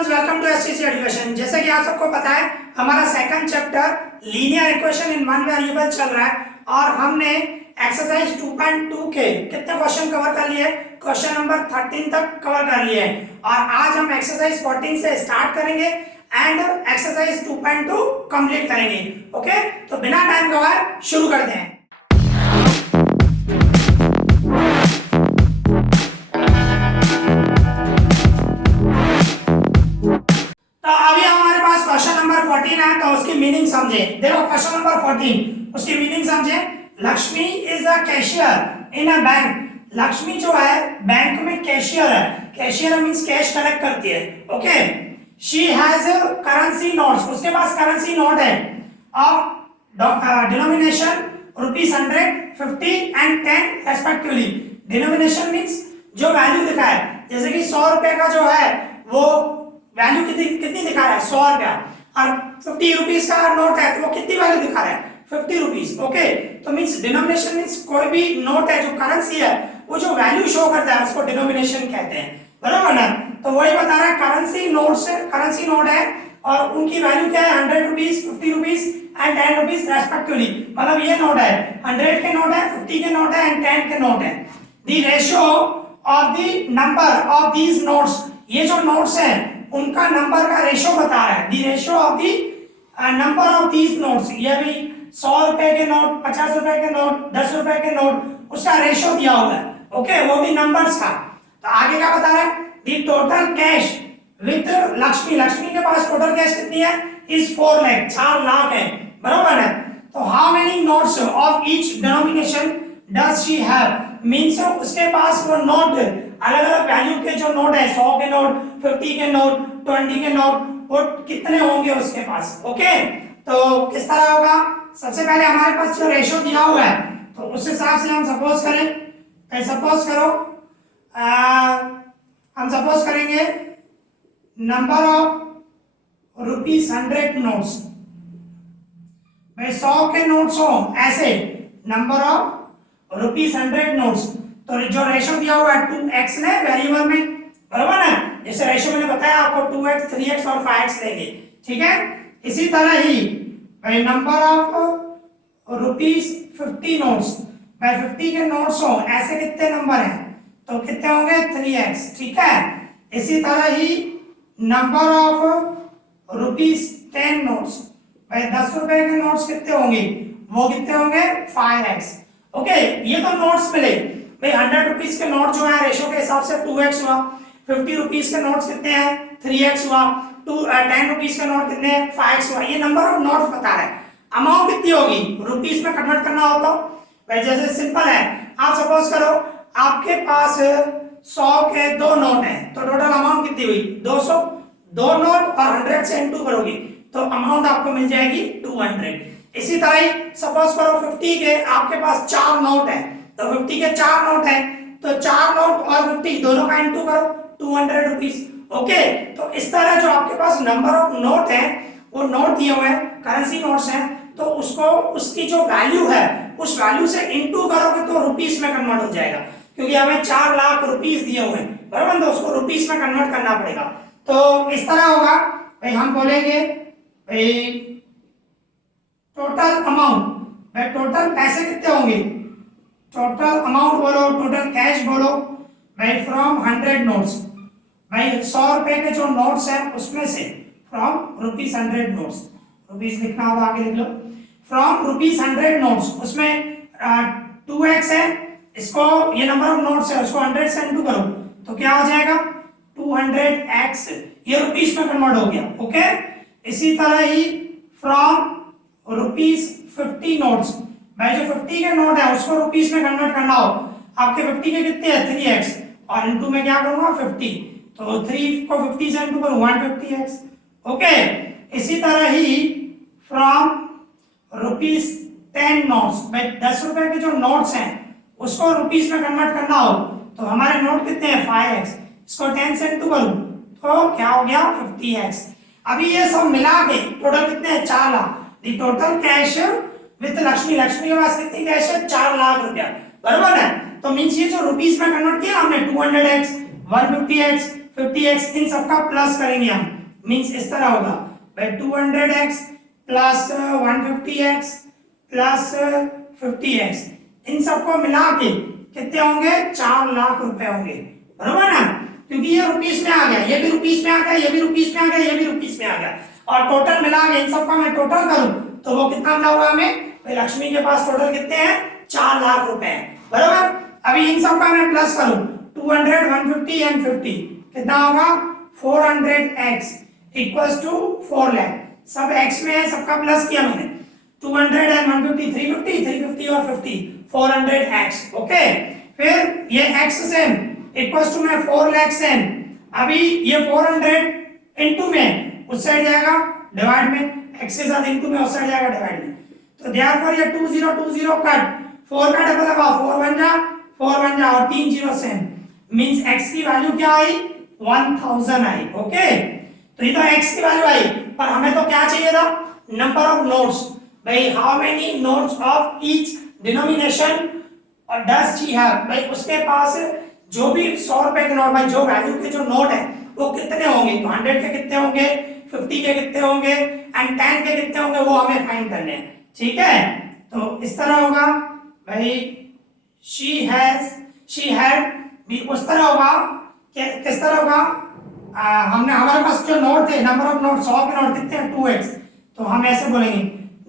Students, welcome to STC education. जैसे कि आप सबको पता है हमारा second chapter linear equation in one variable चल रहा है और हमने एक्सरसाइज 2.2 के कितने क्वेश्चन कवर कर लिए? क्वेश्चन नंबर 13 तक कवर कर लिए हैं और आज हम एक्सरसाइज 14 से स्टार्ट करेंगे एंड एक्सरसाइज 2.2 कंप्लीट करेंगे। ओके, तो बिना टाइम गवाए शुरू करते हैं। तो उसकी मीनिंग समझे। देखो क्वेश्चन नंबर 14 उसकी मीनिंग समझे। Lakshmi is a cashier in a bank. Lakshmi जो है बैंक में कैशियर है। कैशियर मींस कैश कलेक्ट करती है। Okay, she has currency notes. उसके पास करेंसी नोट है of denomination ₹100, 50 and 10 respectively. Denomination means जो वैल्यू दिखा है, जैसे कि 100 रुपए का जो है वो वैल्यू कितनी दिखा रहा है? 100 रुपया। और 50 रुपीज का नोट है तो वो कितनी वैल्यू दिखा रहा है? 50 रुपीज। ओके, तो मींस डिनोमिनेशन मींस कोई भी नोट है जो करेंसी है वो जो वैल्यू शो करता है उसको डिनोमिनेशन कहते हैं, बराबर ना? तो वही बता रहा है करेंसी नोट है और उनकी वैल्यू क्या है? 100 rupees, 50 rupees and 10 rupees respectively. मतलब ये नोट है 100 के नोट है, 50 के नोट है एंड 10 के नोट है। The ratio of the number of these notes, ये जो नोट्स हैं उनका नंबर का रेशो बता रहा है। The ratio of the number of these notes. ये भी 100 रुपए के नोट, 50 रुपए के नोट, 10 रुपए के नोट, उसका रेशो दिया हुआ है। ओके, वो भी नंबर्स का। तो आगे क्या बता रहा है? दी total cash with Lakshmi. Lakshmi के पास टोटल कैश कितनी है? इज 4 लाख, 4 लाख है, बराबर है? तो how many notes of each denomination does she have? Means उसके पास वो नोट अलग अलग वैल्यू के जो नोट है, 100 के नोट, 50 के नोट, 20 के नोट, वो कितने होंगे उसके पास। ओके, तो किस तरह होगा? सबसे पहले हमारे पास जो रेशो दिया हुआ है तो उस हिसाब से हम सपोज करें, सपोज करो हम सपोज करेंगे नंबर ऑफ ₹100 नोट्स। भाई 100 के नोट्स हो ऐसे, नंबर ऑफ ₹100 नोट्स। तो जो रेशो दिया हुआ है 2x ने वेरिएबल में, बराबर ना? जैसे रेशो मैंने बताया आपको 2x, 3x और 5x लेंगे, ठीक है? इसी तरह ही भाई नंबर ऑफ ₹50 नोट्स। भाई 50 के नोट्स हो ऐसे कितने नंबर हैं तो कितने होंगे? 3x, ठीक है? इसी तरह ही नंबर ऑफ ₹10 नोट्स। भाई 10 रुपए के नोट्स कितने होंगे? वो कितने होंगे? 5x। ओके, ये तो नोट्स मिले। भाई 100 रुपीज के नोट जो है रेशो के हिसाब से 2x हुआ, 50 रुपीज के नोट्स कितने हैं? 3x हुआ, 10 रुपीज के नोट कितने हैं? 5x हुआ। ये नंबर ऑफ नोट्स बता रहा है। अमाउंट कितनी होगी? रुपीज में कन्वर्ट करना हो तो भाई जैसे सिंपल है, आप सपोज करो आपके पास 100 के 2 नोट हैं तो टोटल अमाउंट कितनी हुई? 200। 2 नोट और 100 से इनटू करोगे तो अमाउंट आपको मिल जाएगी 200। इसी तरह ही सपोज करो 50 के आपके पास 4 नोट है तो 50 के 4 नोट है तो 4 नोट और 50 दोनों का इनटू करो, 200 रुपीज। ओके, तो इस तरह जो आपके पास नंबर ऑफ नोट है वो नोट दिए हुए हैं, करेंसी नोट्स हैं, तो उसको उसकी जो वैल्यू है उस वैल्यू से इनटू करोगे तो रुपीस में कन्वर्ट हो जाएगा, क्योंकि हमें 4 लाख रुपीस दिए हुए हैं, बराबर? तो उसको रुपीस में कन्वर्ट करना पड़ेगा। तो इस तरह होगा भाई, हम बोलेंगे भाई टोटल अमाउंट। भाई टोटल पैसे कितने होंगे? टोटल अमाउंट बोलो, टोटल कैश बोलो। भाई फ्रॉम 100 नोट्स। भाई 100 रुपए के जो नोट्स हैं उसमें से फ्रॉम ₹100 नोट्स, रुपीस लिखना होगा आगे लिख लो। फ्रॉम ₹100 नोट्स, उसमें 2x है, इसको ये नंबर ऑफ नोट्स है उसको 100 से इनटू करो तो क्या हो जाएगा? 200x। ये रुपीस में कन्वर्ट हो गया। ओके, इसी तरह ही फ्रॉम ₹50 नोट्स। भाई जो 50 के नोट है उसको रुपीस में कन्वर्ट करना हो, आपके 50 के कितने हैं? 3x और इनटू में क्या करूंगा? 50। तो 3 को 50 से इनटू करूं 150x। ओके, इसी तरह ही फ्रॉम ₹10 नोट्स। भाई 10 रुपए के जो नोट्स हैं उसको रुपीस में कन्वर्ट करना हो तो हमारे नोट कितने हैं? 5x। इसको 10 से इनटू करूं तो क्या हो गया? 50x। अभी ये सब मिला के टोटल कितने हैं? 4 लाख। दी total cash with Lakshmi. Lakshmi के पास कितनी कैश है? 4 लाख रुपया, बराबर है? तो मींस ये जो रुपीस में कन्वर्ट किया हमने 200x, 150x, 50x, इन सबका प्लस करेंगे हम, मींस इस तरह होगा भाई 200x plus 150x plus 50x, इन सबको मिला के कितने होंगे, 4 लाख रुपए होंगे, बरोबर ना, क्योंकि ये रुपीस में आ गया, ये भी रुपीस में आ गया, ये भी रुपीस में आ गया, ये भी रुपीस में आ गया, और टोटल मिला के इन सबका मैं टोटल करूं तो वो कितना मिला होगा हमें, भाई लक्ष्मी के पास टोटल कितने हैं, 4 लाख रुपए हैं, बरोबर। अभी इन सबका मैं प्लस करूं 200, 150 एंड 50 कितना होगा 400x इक्वल्स टू 4 लाख, सब x में है, सबका प्लस किया मैंने, 200 एंड 150 350, 350 और 50 400x, ओके। फिर ये x सेम इक्वल्स टू में 4 लाख सेम, अभी ये 400 इनटू में उस साइड जाएगा डिवाइड में, x के साथ इनटू में उस साइड जाएगा डिवाइड में, तो देयरफॉर ये 20 कट 4 का डबल लगा 4 1 जा और 3 जीरो सेम, मींस x की वैल्यू क्या आई 1000 आई, ओके। तो ये तो x की वैल्यू आई, पर हमें तो क्या चाहिए था, नंबर ऑफ नोट्स, भाई how many notes of each denomination और डज शी हैव, भाई उसके पास जो भी 100 रुपए के नोट, भाई जो वैल्यू के जो नोट है वो कितने होंगे, तो 100 के कितने होंगे, 50 के कितने होंगे एंड 10 के कितने होंगे, वो हमें फाइंड करने हैं, ठीक है। तो इस तरह होगा भाई she had भी उस तरह होगा, किस तरह होगा, हमने हमारे पास जो नोट थे, नंबर ऑफ नोट 100 के नोट कितने हैं 2x, तो हम ऐसे बोलेंगे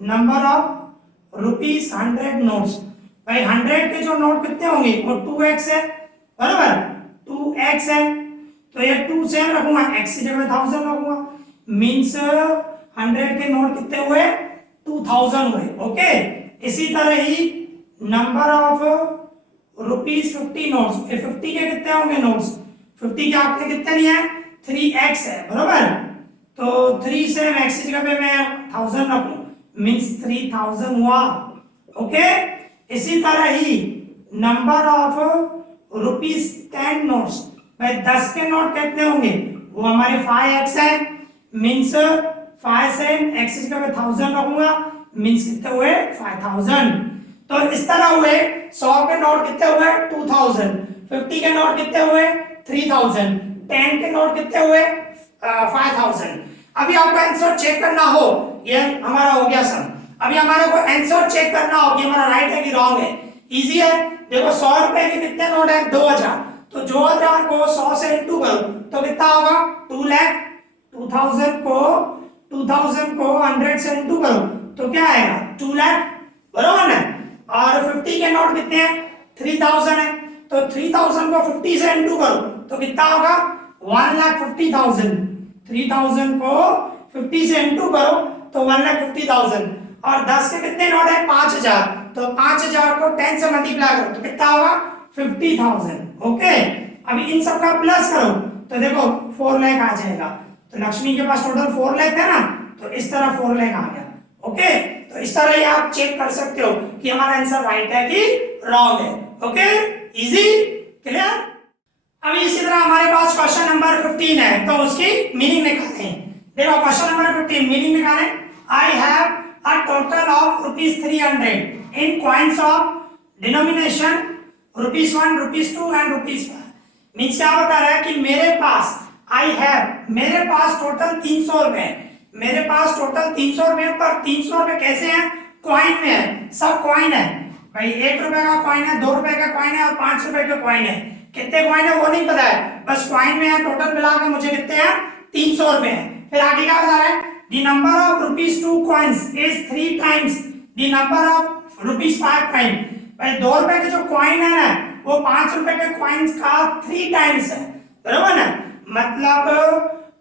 नंबर ऑफ रुपीस 100 नोट्स, भाई 100 के जो नोट कितने होंगे वो 2x है, बराबर 2x है, तो ये 2 सेम रखूंगा, x की जगह 1000 रखूंगा, मींस 100 के नोट कितने हुए 2000 हुए, ओके। इसी तरह ही नंबर ऑफ रुपीस 50 नोट्स, 50 के कितने होंगे नोट्स, 50 के आपने कितने लिए हैं 3x है, बराबर, तो 3 से x की जगह पे मैं 1000 रखूं, मींस 3000 हुआ, ओके। इसी तरह ही नंबर ऑफ रुपीस 10 नोट्स, भाई 10 के नोट कितने होंगे, वो हमारे 5x है, मींस 5 से x की जगह पे 1000 रखूंगा, मींस कितने हुए 5000। तो इस तरह हुए 100 के नोट कितने हुए 2000, 50 के नोट कितने हुए 3000, 10 के नोट कितने हुए 5000। अभी आपको आंसर चेक करना हो, ये हमारा हो गया सम, अभी हमारे को आंसर चेक करना हो कि हमारा राइट है कि रॉन्ग है, इजी है। देखो 100 रुपए के कितने नोट है 2000, तो 2000 को 100 से इंटू करो तो कितना होगा 2 लाख, 2000 को 100 से इंटू करो तो क्या आएगा 2 लाख, बरोबर ना। और 50 के नोट कितने हैं 3000 है, तो 3000 को 50 से इंटू करो तो कितना होगा 1,50,000, 3000 को 50 से इंटू करो तो 1,50,000, और 10 के कितने नोट है 5000, तो 5000 को 10 से मल्टीप्लाई करो तो कितना होगा 50,000, ओके। अभी इन सब का प्लस करो तो देखो 4 लाख आ जाएगा, तो लक्ष्मी के पास टोटल 4 लाख है ना, तो इस तरह 4 लाख आ गया, ओके। तो इस तरह ही आप चेक कर सकते हो कि हमारा आंसर राइट है कि रॉन्ग है, ओके, इजी, क्लियर। अभी इसी तरह हमारे पास क्वेश्चन नंबर 15 है, तो उसकी मीनिंग निकालते हैं। देखो क्वेश्चन नंबर 15 मीनिंग निकालें, I have a total of ₹300 in coins of denomination ₹1, ₹2 and ₹5। Means क्या बता रहा है कि मेरे पास आई हैव, मेरे पास टोटल 300 रुपए, मेरे पास टोटल 300 रुपए, पर 300 रुपए कैसे हैं कॉइन में है, सब कॉइन है भाई, 1 रुपए का कॉइन है, 2 रुपए का कॉइन है और 5 रुपए का कॉइन है, कितने कॉइन है वो नहीं पता है, बस कॉइन में है, टोटल मिला के मुझे कितने हैं 300 रुपए हैं। फिर आगे क्या बता रहा है, the number of ₹2 coins is 3 times the number of ₹5 coin, भाई 2 रुपए के जो कॉइन है ना वो 5 रुपए के कॉइन्स का 3 टाइम्स है, बराबर ना, मतलब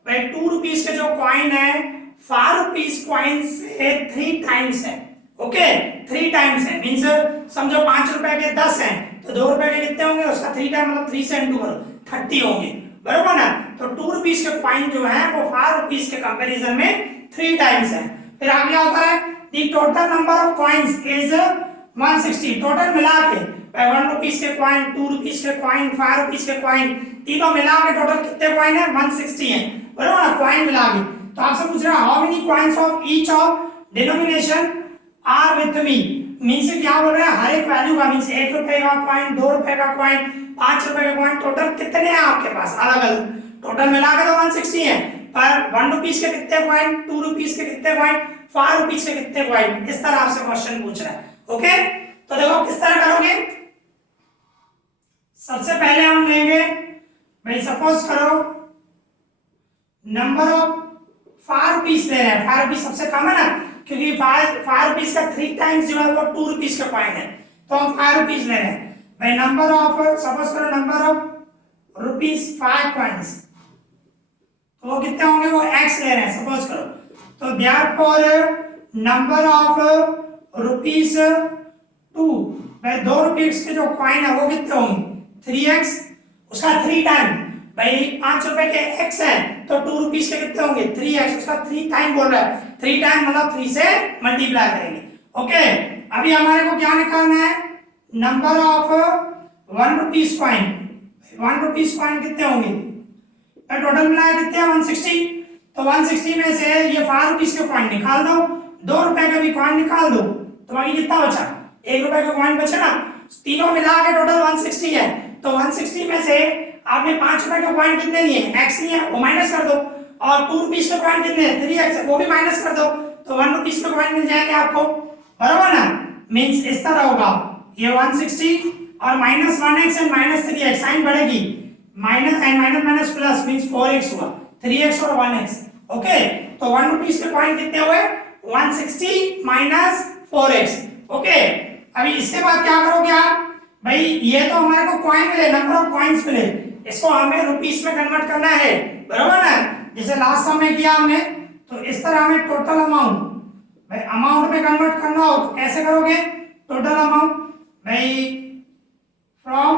भाई 2 रुपीस के जो कॉइन है 5 रुपीस कॉइन से 3 टाइम्स है, ओके, 3 टाइम्स है, मींस समझो 5 रुपए के 10 हैं तो 2 रुपए के कितने होंगे उसका 3 टाइम, मतलब 3 से इंटू करो 30 होंगे, बराबर ना। तो 2 रुपीस के कॉइन जो है वो 5 रुपीस के कंपैरिजन में 3 टाइम्स है। फिर आगे क्या होता है, the total number of coins is 160, total मिला के 1 रुपीस के कॉइन, 2 रुपीस के कॉइन, 5 रुपीस के कॉइन, तीनों मिला के टोटल कितने कॉइन है 160 है, बराबर ना, कॉइन मिला के। तो आपसे पूछ रहा है how many coins of each of denomination are with me, means क्या बोल रहा है हर एक वैल्यू का, मींस 1 रुपए का कॉइन, 2 रुपए का कॉइन, 5 रुपए का कॉइन, टोटल कितने हैं आपके पास अलग अलग, टोटल मिला के तो 160 है, पर 1 रुपीज के कितने कॉइन, 2 रुपीज के कितने कॉइन, 5 रुपीज के कितने कॉइन, इस तरह आपसे क्वेश्चन पूछ रहा है। ओके, तो देखो किस तरह करोगे। सबसे पहले हम लेंगे भाई, सपोज करो नंबर ऑफ 5 रुपीज ले रहे हैं, 5 रुपीज सबसे कम है ना, क्योंकि 5 रुपीज का 3 टाइम्स जो है वो 2 रुपीज का कॉइन है, तो हम 5 रुपीज ले रहे हैं भाई। नंबर ऑफ, सपोज करो नंबर ऑफ रुपीज 5 कॉइन्स, तो वो कितने होंगे, वो x ले रहे हैं सपोज करो, तो देयरफॉर नंबर ऑफ रुपीज 2 भाई 2 रुपीज के जो कॉइन है वो कितने होंगे, 3x, उसका 3 टाइम भाई 5 रुपए के x है तो 2 रुपीज के कितने होंगे, 3x, उसका 3 टाइम बोल रहा है, 3 टाइम मतलब 3 से मल्टीप्लाई करेंगे। ओके, अभी हमारे को क्या निकालना है, number of 1 rupees coin, 1 rupees coin कितने होंगे, टोटल मिलाया कितने हैं 160, तो 160 में से ये 5 रुपीज के कॉइन निकाल दो, 2 रुपए का भी कॉइन निकाल दो, तो बाकी कितना बचा, 1 रुपए का कॉइन बचा ना, तीनों मिला के टोटल 160 है, तो 160 में से आपने 5 रुपए का कॉइन कितने लिए, x लिए, वो माइनस कर दो, और 2 रुपीज का कॉइन कितने, 3x, वो भी माइनस कर दो, तो 1 रुपीज का कॉइन मिल जाएंगे आपको, बराबर ना। मींस इस तरह होगा, ये 160 और minus 1x and minus 3x, sign बढ़ेगी, minus and minus minus plus means 4x हुआ, 3x और 1x। ओके, तो 1 रुपीज के कॉइन कितने हुए, 160 माइनस 4x। ओके, अभी इसके बाद क्या करोगे आप भाई, ये तो हमारे को कॉइन मिले, नंबर ऑफ कॉइन्स मिले, इसको हमें रुपीस में कन्वर्ट करना है, बराबर ना, जैसे लास्ट समय में किया हमने, तो इस तरह हमें टोटल अमाउंट भाई अमाउंट में कन्वर्ट करना हो तो कैसे करोगे, टोटल अमाउंट भाई फ्रॉम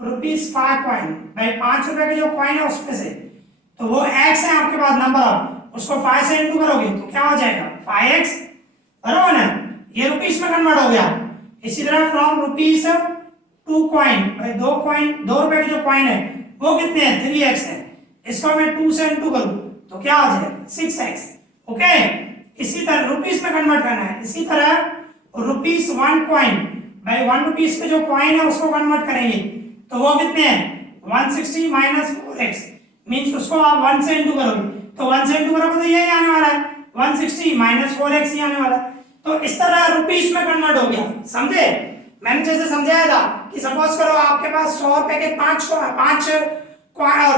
रुपीज 5 कॉइन, भाई 5 रुपए के जो कॉइन है उसमें से, तो वो x है आपके पास नंबर ऑफ, उसको 5 से इंटू करोगे तो क्या हो जाएगा 5x, बराबर ना, ये रुपीस में कन्वर्ट हो गया। इसी तरह फ्रॉम रुपीज 2 कॉइन, भाई 2 रुपए के जो कॉइन है वो कितने हैं, 3x है, इसको मैं 2 से इंटू करूं तो क्या हो जाएगा 6x। ओके, इसी तरह रुपीस में कन्वर्ट करना है, इसी तरह रुपीस 1 कॉइन, भाई 1 रुपीस के जो कॉइन है उसको कन्वर्ट करेंगे, तो वो कितने हैं 160 माइनस 4x, मींस उसको आप 1 से इंटू करोगे, तो 1 से इंटू करोगे तो यही आने वाला है 160 माइनस 4x ही आने वाला है। तो इस तरह रुपीस में कन्वर्ट हो गया, समझे। मैंने जैसे समझाया था कि सपोज करो आपके पास 100 रुपए के 5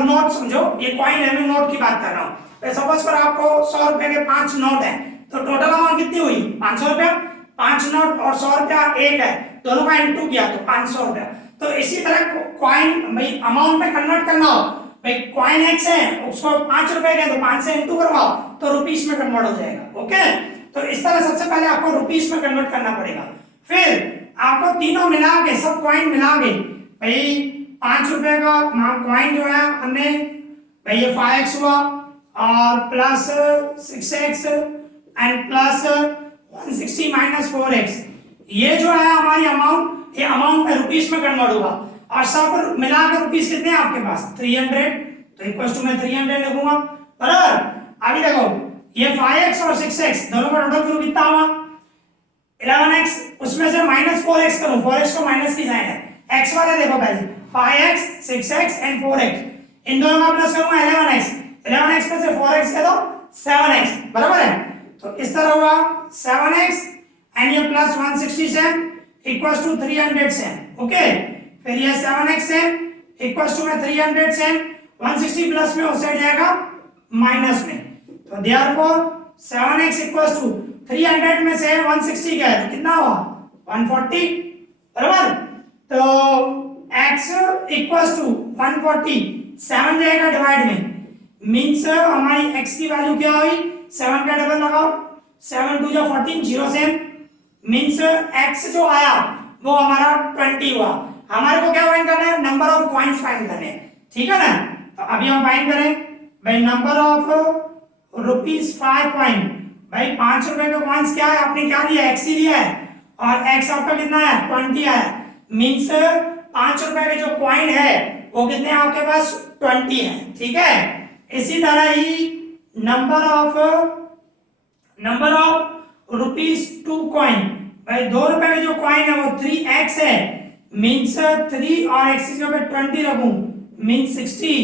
नोट, समझो ये कॉइन है, मैं नोट की बात कर रहा हूँ, तो सपोज करो आपको 100 रुपए के 5 नोट है, तो टोटल अमाउंट कितनी हुई 500 रुपया, 5 नोट और 100 रुपया एक है, दोनों का इंटू किया तो 500 रुपया। तो इसी तरह कॉइन भाई अमाउंट में कन्वर्ट करना हो, भाई कॉइन x है उसको 5 रुपए के तो 5 से इंटू करवाओ तो रुपीस में कन्वर्ट हो जाएगा। ओके, तो इस तरह सबसे पहले आपको रुपीस में कन्वर्ट करना पड़ेगा, फिर आपको तीनों मिला के सब कॉइन मिला के भाई 5 रुपए का कॉइन जो है हमने भाई ये 5x हुआ और plus 6x and plus 160 minus 4x, ये जो है हमारी अमाउंट, ये अमाउंट में रुपीस में कन्वर्ट होगा, और सब मिलाकर रुपीस कितने हैं आपके पास 300, तो इक्वल टू मैं 300 लिखूंगा, बराबर। अभी देखो ये 5x और 6x दोनों का टोटल करूं कितना हुआ 11x, उसमें से माइनस 4x करूं, 4x को माइनस की साइन है, x वाले देखो पहले 5x 6x एंड 4x, इन दोनों का प्लस करूंगा 11x में से 4x के दो 7x, बराबर है। तो इस तरह हुआ 7x एंड ये प्लस 160 से इक्वल्स टू 300 से, ओके, फिर ये 7x से इक्वल्स टू में 300 से 160 प्लस में हो जाएगा माइनस में, तो देयरफॉर 7x इक्वल्स टू 300 में से 160 गया तो कितना हुआ 140, बराबर। तो x इक्वल्स टू 140, 7 जाएगा डिवाइड में, मींस हमारी x की वैल्यू क्या हुई 7 का डबल लगाओ, 7 2 जा 14, 0 से मींस x जो आया वो हमारा 20 हुआ। हमारे को क्या फाइंड करना है, नंबर ऑफ कॉइन्स फाइंड करने हैं, ठीक है ना। तो अभी हम फाइंड करें भाई नंबर ऑफ रुपीस 5 कॉइन, भाई 5 रुपए का कॉइन्स क्या है, आपने क्या लिया x ही लिया है, और x आपका कितना है 20 है, मींस 5 रुपए के जो कॉइन है वो कितने आपके पास 20 है, ठीक है। इसी तरह ही नंबर ऑफ रुपीस 2 कॉइन, भाई 2 रुपए के जो कॉइन है वो 3x है, मींस 3 और x की जगह 20 रखूं, मीन्स 60।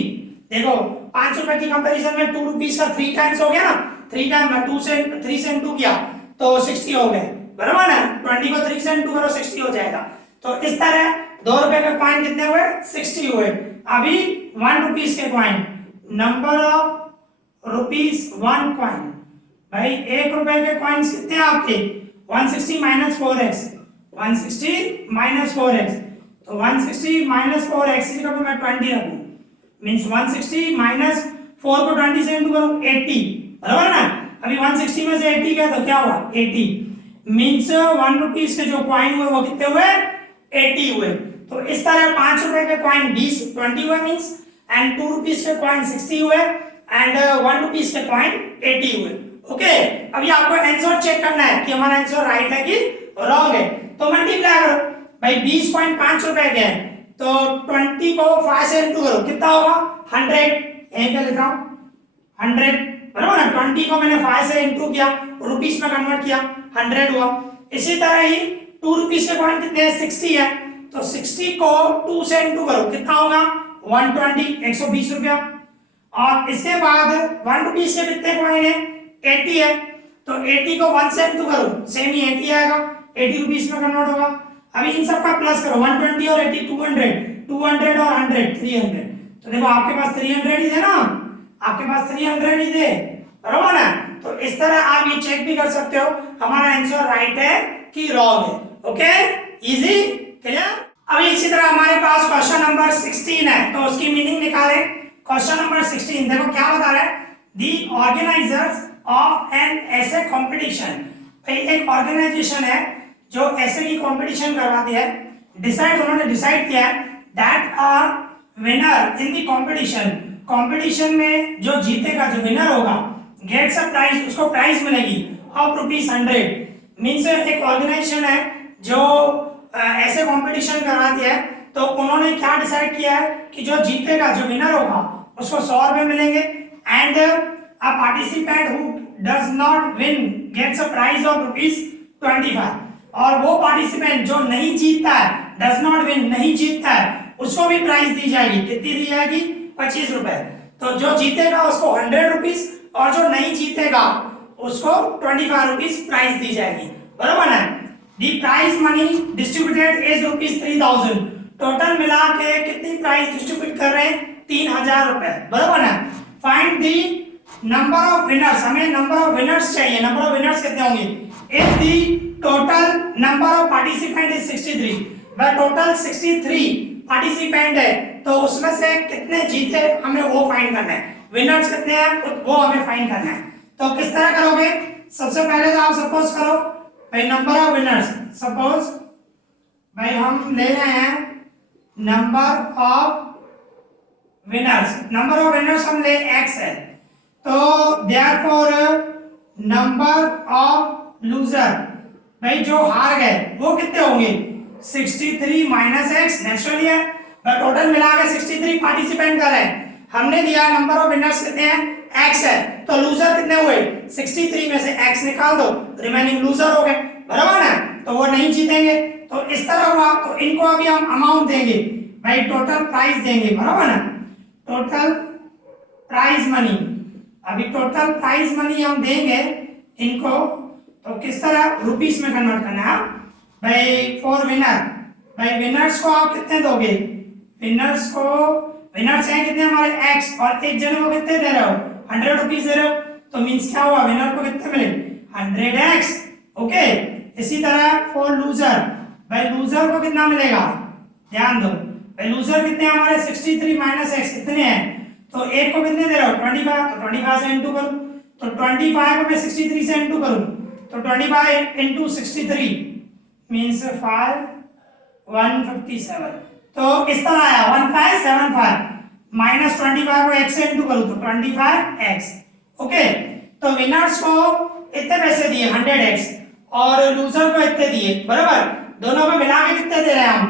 देखो 5 रुपए की कंपैरिजन में 2 रुपीज का 3 टाइम्स हो गया ना, 3 टाइम में 2 से 3 से इनटू किया तो 60 हो गए, बराबर ना। 20 को 3 से इनटू करो 60 हो जाएगा। तो इस तरह 2 रुपए के कॉइन कितने हुए, 60 हुए। अभी 1 रुपीज के coin, number of rupees 1 coin. भाई 1 रुपए के कॉइन्स कितने हैं आपके, 160 माइनस 4x, 160 माइनस 4x, तो 160 माइनस 4x की जगह पे मैं 20 रखूं, मींस 160 माइनस 4 को 20 से इनटू करूं 80, बराबर ना। अभी 160 में से 80 गया तो क्या हुआ 80, मींस 1 रुपीस के जो कॉइन हुए वो कितने हुए 80 हुए। तो इस तरह 5 रुपए के कॉइन 20 हुए मींस, एंड 2 रुपीस के कॉइन 60 हुए, एंड 1 रुपीस के कॉइन 80 हुए। ओके, अभी आपको आंसर चेक करना है कि हमारा आंसर राइट है कि रॉन्ग है। तो मल्टीप्लाई करो भाई, 20 कॉइन 5 रुपए के हैं तो 20 को 5 से इनटू करो, कितना होगा 100, यहीं पे लिखा हूं 100, बराबर ना। 20 को मैंने 5 से इनटू किया, रुपीस में कन्वर्ट किया, 100 हुआ। इसी तरह ही 2 रुपीस के कॉइन कितने हैं 60 है, तो 60 को 2 से इनटू करो, कितना होगा 120, 120 रुपया। और इसके बाद 1 रुपीस के कितने कॉइन है 80 है, तो 80 को 1 से इनटू करो, सेम ही 80 आएगा, 80 रुपीस में कन्वर्ट होगा। अभी इन सब का प्लस करो, 120 और 80 200, 200 और 100 300, तो देखो आपके पास 300 ही थे ना, आपके पास 300 ही थे, बराबर ना। तो इस तरह आप ये चेक भी कर सकते हो हमारा आंसर राइट है कि रॉन्ग है। Okay, easy, clear. अभी इसी तरह हमारे पास क्वेश्चन नंबर 16 है, तो उसकी मीनिंग निकालें। क्वेश्चन नंबर 16 देखो क्या बता रहा है, दी ऑर्गेनाइजर्स ऑफ एन ऐसे कॉम्पिटिशन, एक ऑर्गेनाइजेशन है जो ऐसे की कंपटीशन करवाती है, उन्होंने डिसाइड किया है that a winner in the competition, competition में जो जीतेगा, जो विनर होगा, गेट्स अ प्राइज, उसको प्राइज मिलेगी ऑफ ₹100। मींस एक ऑर्गेनाइजेशन है जो ऐसे कंपटीशन करवाती है, तो उन्होंने क्या डिसाइड किया है कि जो जीतेगा, जो विनर होगा, उसको 100 रुपए मिलेंगे, and a participant who does not win gets a prize of ₹25। और वो पार्टिसिपेंट जो नहीं जीतता है, डज नॉट विन, नहीं जीतता है, उसको भी प्राइज दी जाएगी, कितनी दी जाएगी 25 रुपए। तो जो जीतेगा उसको 100 रुपीज, और जो नहीं जीतेगा उसको 25 रुपीज प्राइज दी जाएगी, बराबर ना। The prize money distributed is ₹3000, total मिला के कितनी प्राइज डिस्ट्रीब्यूट कर रहे हैं 3000 रुपए, बराबर ना। Find the number of winners, हमें नंबर ऑफ विनर्स चाहिए, नंबर ऑफ विनर्स कितने होंगे। If the total number of participant is 63, वह टोटल 63 पार्टिसिपेंट है, तो उसमें से कितने जीते हमें वो फाइंड करना है, विनर्स कितने हैं वो हमें फाइंड करना है। तो किस तरह करोगे, सबसे पहले तो आप सपोज करो भाई नंबर ऑफ विनर्स, सपोज भाई हम ले रहे हैं number of winners, number of winners हम ले x है, तो देयरफॉर नंबर ऑफ लूजर, भाई जो हार गए वो कितने होंगे 63 माइनस x, नेचुरली है, टोटल मिला के 63 पार्टिसिपेंट कर रहे हैं, हमने दिया नंबर ऑफ विनर्स कितने हैं x है, तो लूजर कितने हुए 63 में से x निकाल दो, रिमेनिंग लूजर हो गए, बराबर ना। तो वो नहीं जीतेंगे, तो इस तरह हुआ। तो इनको अभी हम अमाउंट देंगे भाई, टोटल प्राइस देंगे, बराबर ना, टोटल प्राइज मनी। अभी टोटल प्राइज मनी हम देंगे इनको, तो किस तरह रुपीस में कन्वर्ट करना है भाई। फॉर विनर, भाई विनर्स को आप कितने दोगे, विनर्स को, विनर्स हैं कितने हमारे x, और एक जने को कितने दे रहे हो 100 रुपीस दे रहे हो, तो मींस क्या हुआ विनर को कितने मिले 100x। ओके, इसी तरह फॉर लूजर, भाई लूजर को कितना मिलेगा, ध्यान दो भाई लूजर कितने हमारे 63 माइनस x कितने हैं, तो एक को कितने दे रहे हो 25, तो 25 से इनटू करूं, तो 25 को मैं 63 से इनटू करूं, तो 25 into 63 मींस 157, तो इस तरह आया 1575 माइनस 25 को x से इनटू करूं तो 25x। ओके, तो विनर्स को इतने पैसे दिए 100x, और लूजर को इतने दिए, बराबर, दोनों को मिला के कितने दे रहे हैं हम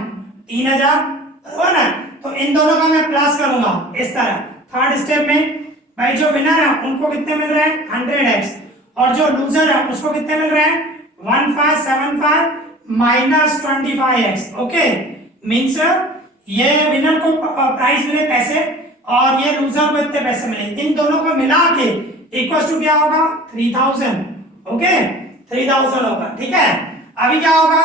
3000, बराबर ना। तो इन दोनों का मैं प्लस करूंगा इस तरह। थर्ड स्टेप में भाई जो विनर है उनको कितने मिल रहे हैं 100x, और जो लूजर है उसको कितने मिल रहे हैं 1575 माइनस 25x। ओके, मींस ये विनर को प्राइस मिले पैसे और ये लूजर को इतने पैसे मिले, इन दोनों को मिला के इक्वल टू क्या होगा 3000, ओके 3000 होगा, ठीक है। अभी क्या होगा,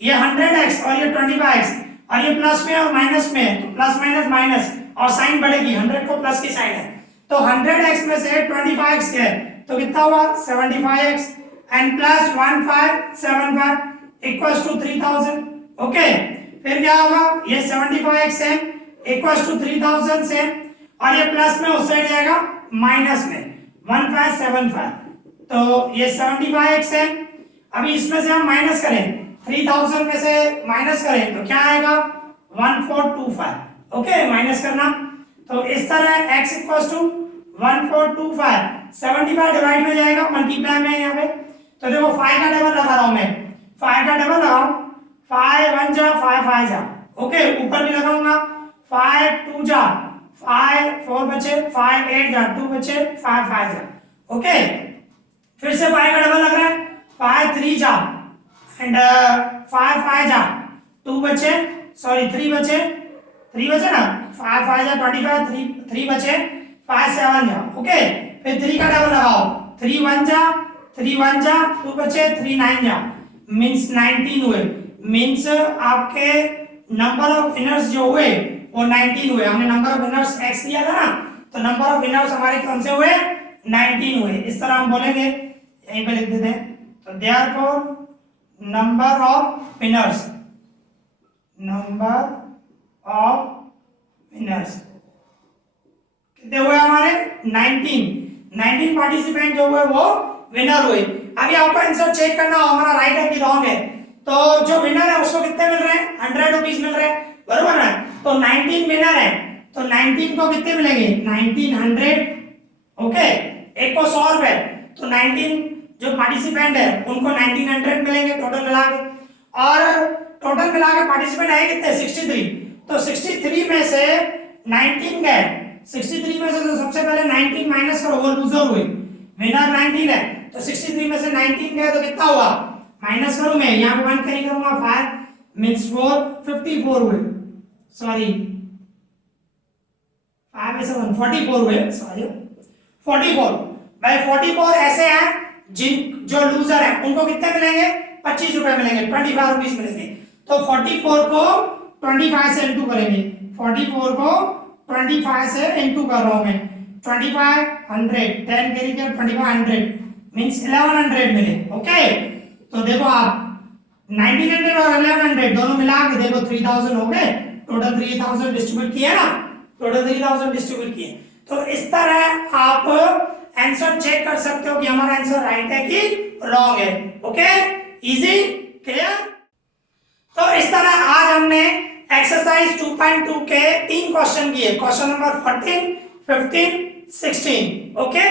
ये 100x और ये 25x और ये प्लस में और माइनस में है, तो प्लस माइनस माइनस और साइन बढ़ेगी, 100 को प्लस की साइन है, तो 100x में से 25x है तो कितना हुआ 75x and plus 1575 equals to 3000, okay. फिर क्या होगा, ये 75x है इक्वल्स टू 3000 से और ये प्लस में उस साइड जाएगा माइनस में 1575, तो ये 75x है। अभी इसमें से हम माइनस करें, 3000 में से माइनस करें तो क्या आएगा 1425, ओके माइनस करना, तो इस तरह x इक्वल्स टू 1425, 75 डिवाइड में जाएगा मल्टीप्लाई में यहाँ पे, तो देखो 5 का डबल लगा रहा हूं मैं, 5 का डबल लगाऊं, 5 1 जा 5 5 जा, ओके ऊपर भी लगाऊंगा, 5 2 जा 5 4 बचे, 5 8 जा 2 बचे, 5 5 जा, ओके। फिर से 5 का डबल लग रहा है, 5 3 जा एंड 5 5 जा 2 बचे, सॉरी 3 बचे, 3 बचे ना, 5 5 जा 25, 3 बचे, 5 7 जा, ओके। फिर 3 का डबल लगाओ, 3 1 जा 2 बचे, 3 9 जा, मींस 19 हुए, मींस आपके नंबर ऑफ विनर्स जो हुए वो 19 हुए। हमने नंबर ऑफ विनर्स x लिया था ना, तो नंबर ऑफ विनर्स हमारे कौन से हुए 19 हुए, इस तरह हम बोलेंगे, यहीं पे लिख देते हैं, तो therefore number of winners, number of winners कितने हुए हमारे 19 पार्टिसिपेंट जो हुए वो विनर हुए। अभी आपको आंसर चेक करना हो हमारा राइट है कि रॉन्ग है, तो जो विनर है उसको कितने मिल रहे हैं 100 रुपीज मिल रहे हैं, बरोबर है, तो 19 विनर है तो 19 को कितने मिलेंगे 1900, ओके। एक को 100 रुपए, तो 19 जो पार्टिसिपेंट है उनको 1900 मिलेंगे टोटल मिला के, और टोटल मिला के पार्टिसिपेंट आए कितने 63, तो 63 में से 19 गए, 63 में से तो सबसे पहले 19 माइनस करो, वो लूजर हुए, विनर 19 है तो 63 में से 19 गए तो कितना हुआ माइनस करूं मैं, यहां पे 1 कैरी करूंगा 5 मींस 4 54 हुए, सॉरी 5 में से 1 44 हुए, सॉरी 44 भाई 44 ऐसे हैं जिन जो लूजर है उनको कितने मिलेंगे 25 रुपए मिलेंगे, 25 रुपीज मिलेंगे, तो 44 को 25 से इंटू करेंगे, 44 को 25 से इंटू कर रहा हूं मैं, 2500 10 कैरी किया 2500 मींस 1100 मिले, ओके। तो देखो आप 1900 और 1100 दोनों मिला के देखो 3000 हो गए, टोटल 3000 डिस्ट्रीब्यूट किए ना, टोटल 3000 डिस्ट्रीब्यूट किए, तो इस तरह आप आंसर चेक कर सकते हो कि हमारा आंसर राइट है कि रॉन्ग है, ओके इजी क्लियर। तो इस तरह आज हमने एक्सरसाइज 2.2 के 3 क्वेश्चन किए, क्वेश्चन नंबर 14 15 16, ओके,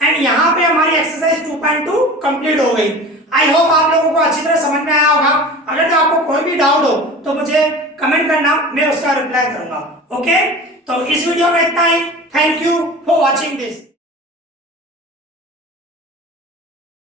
एंड यहाँ पे हमारी एक्सरसाइज 2.2 कंप्लीट हो गई। आई होप आप लोगों को अच्छी तरह समझ में आया होगा, अगर तो आपको कोई भी डाउट हो तो मुझे कमेंट करना, मैं उसका रिप्लाई करूंगा, ओके। तो इस वीडियो में इतना ही, thank you for watching this.